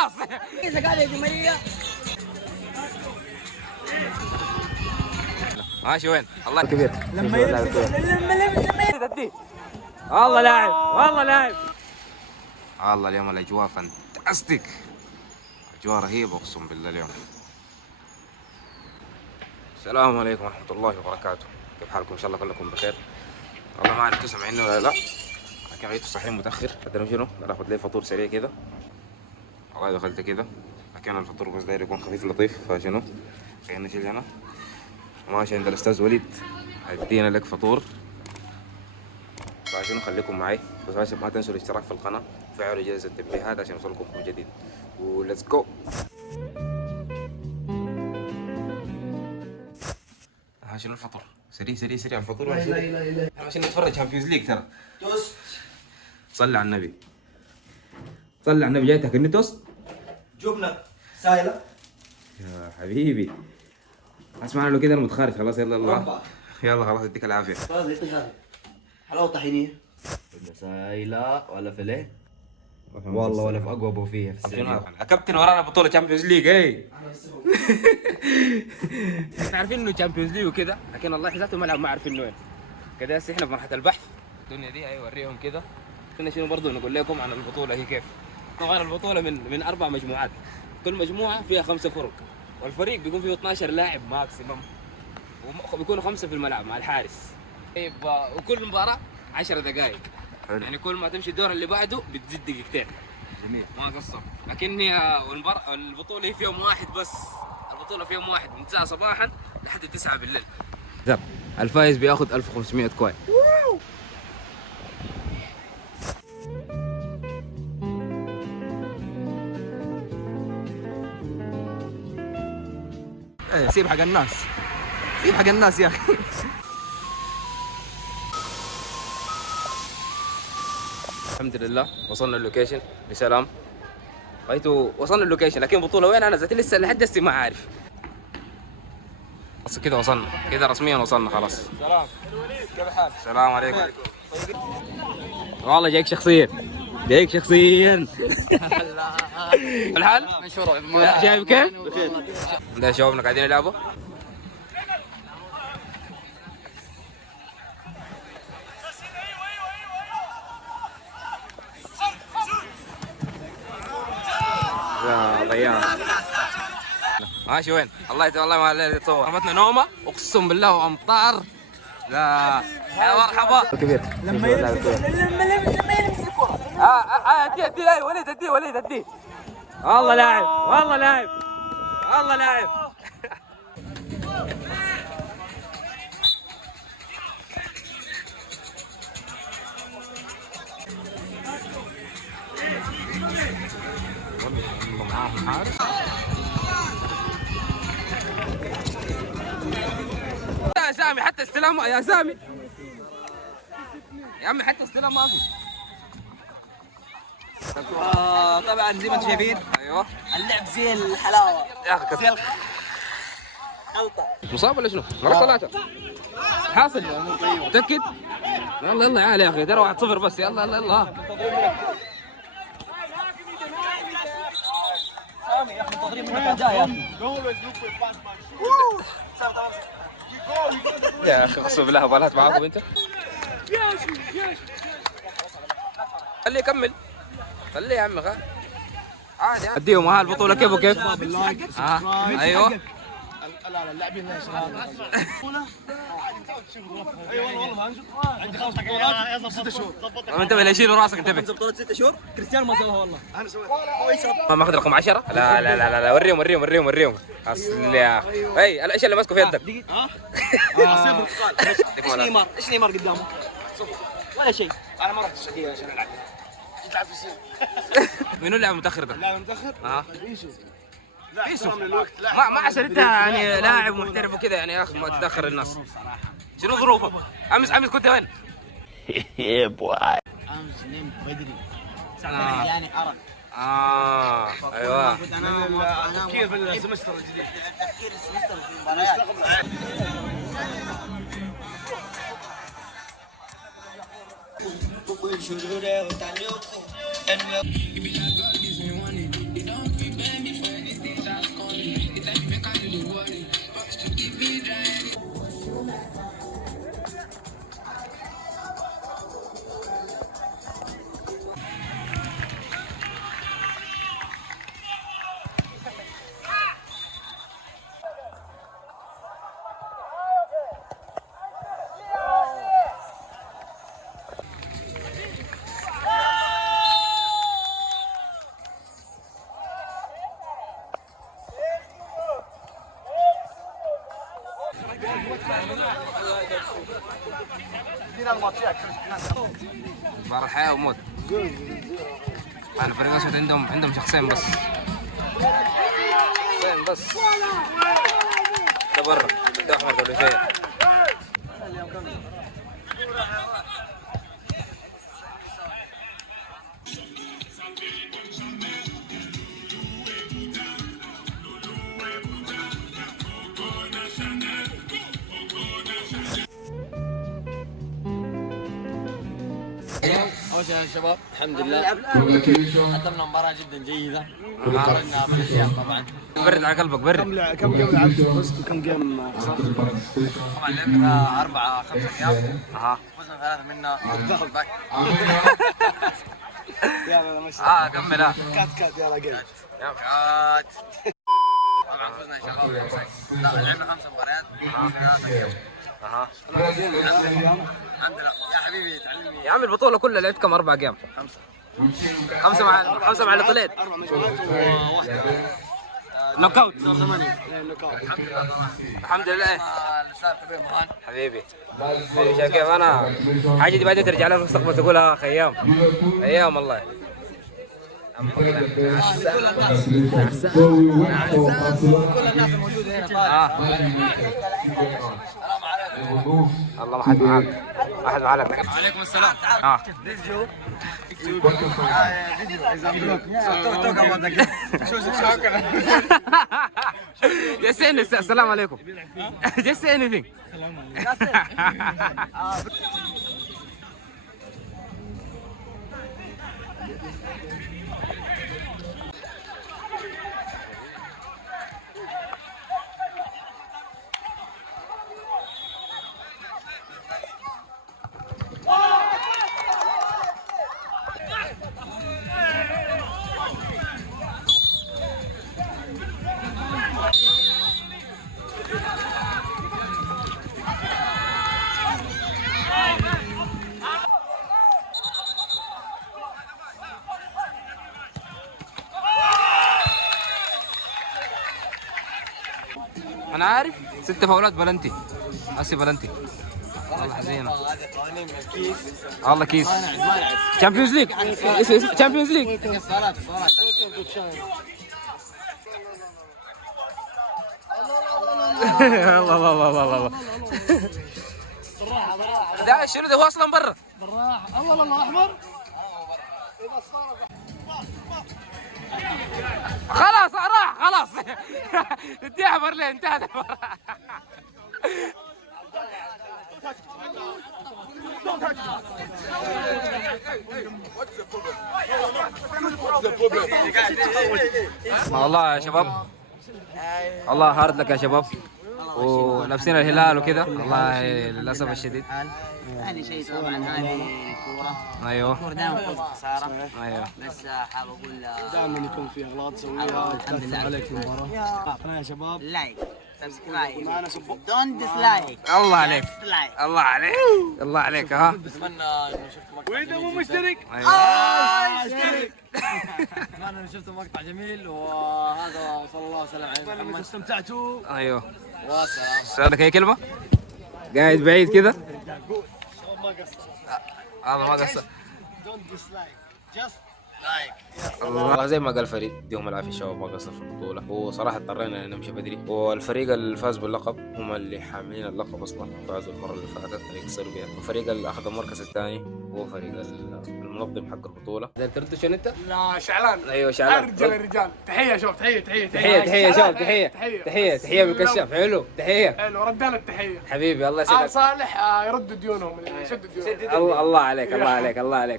خلاص. اذا قال يا جماعه ماشي وين؟ الله كبير لما يلبس تديه. والله لاعب والله لاعب. والله اليوم الاجواء فانتاستيك، اجواء رهيبه اقسم بالله اليوم. السلام عليكم ورحمه الله وبركاته، كيف حالكم؟ ان شاء الله كلكم بخير. والله ما عرفتوا سامعيني ولا لا، لكن لقيتوا صحيين متاخر. قدرنا شنو؟ ناخذ لي فطور سريع كده. والله دخلت كده، لكن الفطور بس داير يكون خفيف لطيف، فشنو خلينا نشيل هنا. ماشي عند الاستاذ وليد هيدينا لك فطور، فعشان خليكم معي. بس عشان ما تنسوا الاشتراك في القناه وفعلوا جرس التنبيهات عشان يوصلكم كل جديد. وليتس جو. ها شنو الفطور؟ سريع سريع سريع الفطور. لا لا لا عشان نتفرج شامبيونز ليج ترى. توست. صلي على النبي، صلي على النبي. جاي تاكلني توست؟ جبنه سايله يا حبيبي. اسمع له كده، انا متخارج خلاص. يلا يلا يلا خلاص، يديك العافيه. خلاص ليش هذا حلاوه طحينيه ولا سايله ولا فيليه والله ولا في اقوى فيها في السنة. كابتن ورانا بطوله تشامبيونز ليج. اي احنا عارفين انه تشامبيونز ليج وكده، لكن الله ذاته الملعب ما عارفين وين كده. هسه احنا في مرحله البحث الدنيا دي. اوريهم كده. كنا شنو برضه نقول لكم عن البطوله هي كيف. طبعا البطوله من 4 مجموعات، كل مجموعه فيها 5 فرق، والفريق بيكون فيه 12 لاعب ماكسيمم، وبيكونوا 5 في الملعب مع الحارس. طيب وكل مباراه 10 دقائق، يعني كل ما تمشي الدور اللي بعده بتزيد دقيقتين. جميل ما قصر. لكن هي البطوله هي في يوم واحد بس، البطوله في يوم واحد من 9 صباحا لحد 9 بالليل. الفايز بياخذ 1500 كوين. سيب حق الناس، سيب حق الناس يا اخي. الحمد لله وصلنا اللوكيشن بسلام. رأيتوا وصلنا اللوكيشن، لكن البطولة وين انا ذاتي لسه لحد هسه ما عارف. بس كده وصلنا، كده رسميا وصلنا خلاص. سلام كيف حالك؟ السلام عليكم. والله جايك شخصيا، جايك شخصيا. الحال؟ شايف كيف؟ ده شبابنا قاعدين يلعبوا. يا ضيان ماشي وين؟ والله ما عليه تصور. رمتنا نومه اقسم بالله وامطار. لا يا مرحبا كبير لما يلمس الكره. ادي وليد، ادي وليد ادي. والله لاعب والله لاعب والله لاعب. يا سامي حتى استلام يا سامي، يا عمي حتى استلام ما في. طبعا زي ما انتم شايفين ايوه اللعب زي الحلاوه يا اخي زي الخلطه. مصاب ولا شنو؟ مرة 3 حاصل متأكد؟ يلا يلا يا عالي يا اخي، ترى 1-0 بس. يلا يلا يلا سامي يا اخي منتظرين منك اداء يا اخي. يا اخي اقسم بالله بالات معاكم انت. خليه يكمل، خليه يا عمي عادي. اديهم ها البطولة كيف وكيف. ايوه لا اللاعبين يا شباب. اي والله ما نشوف. عندي 5 بطولات 6 شهور. انتبه لا يشيلوا راسك، انتبه. 5 بطولات 6 شهور، كريستيانو ما سواها والله. انا سويتها. ما اخذ رقم 10. لا لا لا لا وريهم وريهم وريهم وريهم. اصل يا اخي اي الاشياء اللي ماسكه في يدك. عصير برتقال. ايش نيمار؟ ايش نيمار قدامه؟ ولا شيء. انا ما رحت السعوديه عشان العب. جيت العب في السير. منو اللي متاخر ده؟ لاعب متاخر؟ بيسو. بيسو ما عشان انت يعني لاعب محترف وكذا يعني يا اخي ما تتاخر الناس. شنو ظروفك؟ امس كنت وين؟ يا بوي امس نمت بدري يعني حرك. ايوه التفكير في السمستر الجديد. تفكير السمستر في المباريات. مباراة حياة وموت. الفريق الأسود عندهم شخصين بس. شخصين بس. ده برا، ده أحمر قبل شوية. أول شيء يا شباب الحمد لله قدمنا مباراة جدا جيدة. خرجنا بالأشياء طبعا. برد على قلبك برد. كم جيم لعبت وفزت وكم جيم خسرت؟ طبعا لعبنا 4-5 أيام. فزنا 3 منها باك. يلا مشي. كمل. كات يلا قلت. كات. طبعا فزنا يا شباب. لا لعبنا 5 مباريات. الحمد لله يا حبيبي تعلمني. يا عم البطولة كلها لعبت كم 4 جيم؟ 5 مع الإقليد. 4 مجموعات وواحدة نوك اوت. 8 نوك اوت. الحمد لله. الاستاذ طبيب مرهان حبيبي كيف انا حاجه دي بعدين ترجع لها في المستقبل تقولها خيام ايام والله. كل الناس الموجوده هنا الله ما حد معاك. وعليكم السلام. فيديو Just say السلام عليكم. Just say anything. انا عارف 6 فاولات بلنتي. اسي بلنتي والله حزينه. هذا قوانين من الكيس. والله كيس تشامبيونز ليج. تشامبيونز ليج. الصالات الله الله الله الله الله. ده شنو ده هو اصلا برا. بالراحه الله الله احمر. خلاص راح خلاص. انت احمر ليه انتهت. والله يا شباب الله هارد لك يا شباب ولابسين الهلال وكده. والله للاسف الشديد ثاني شيء طبعا هذه الكورة. ايوه الكورة دائما فوز خسارة. ايوه بس حاب اقول دائما يكون في اغلاط تسويها تاثر عليك في المباراه. يا شباب لايك سبسكرايب معنا سبوت. دونت ديسلايك. الله عليك ديسلايك. الله عليك الله عليك. ها اتمنى انه شفت مقطع وين مو مشترك؟ ايوه اشترك. اتمنى انه شفتوا مقطع جميل وهذا صلى الله وسلم على محمد. اتمنى استمتعتوا. ايوه وسلام. سألك اي كلمه قاعد بعيد كده. هذا ما قصر. دونت ديسلايك جاست لايك. الله زي ما قال فريد يديهم العافيه الشباب ما قصر في البطوله. وصراحه اضطرينا نمشي بدري. والفريق اللي فاز باللقب هم اللي حاملين اللقب اصلا. فازوا المره اللي فاتت يكسروا بها. والفريق اللي اخذ المركز الثاني هو فريق المنظم حق البطوله. ده ترد شنو انت؟ لا شعلان. ايوه شعلان. الرجال تحيه شباب تحيه تحيه شباب تحيه بالكشاف. حلو تحيه. حلو ردنا التحيه حبيبي الله يسعدك. صالح يردوا ديونهم يسدوا ديونهم. الله عليك الله عليك الله عليك.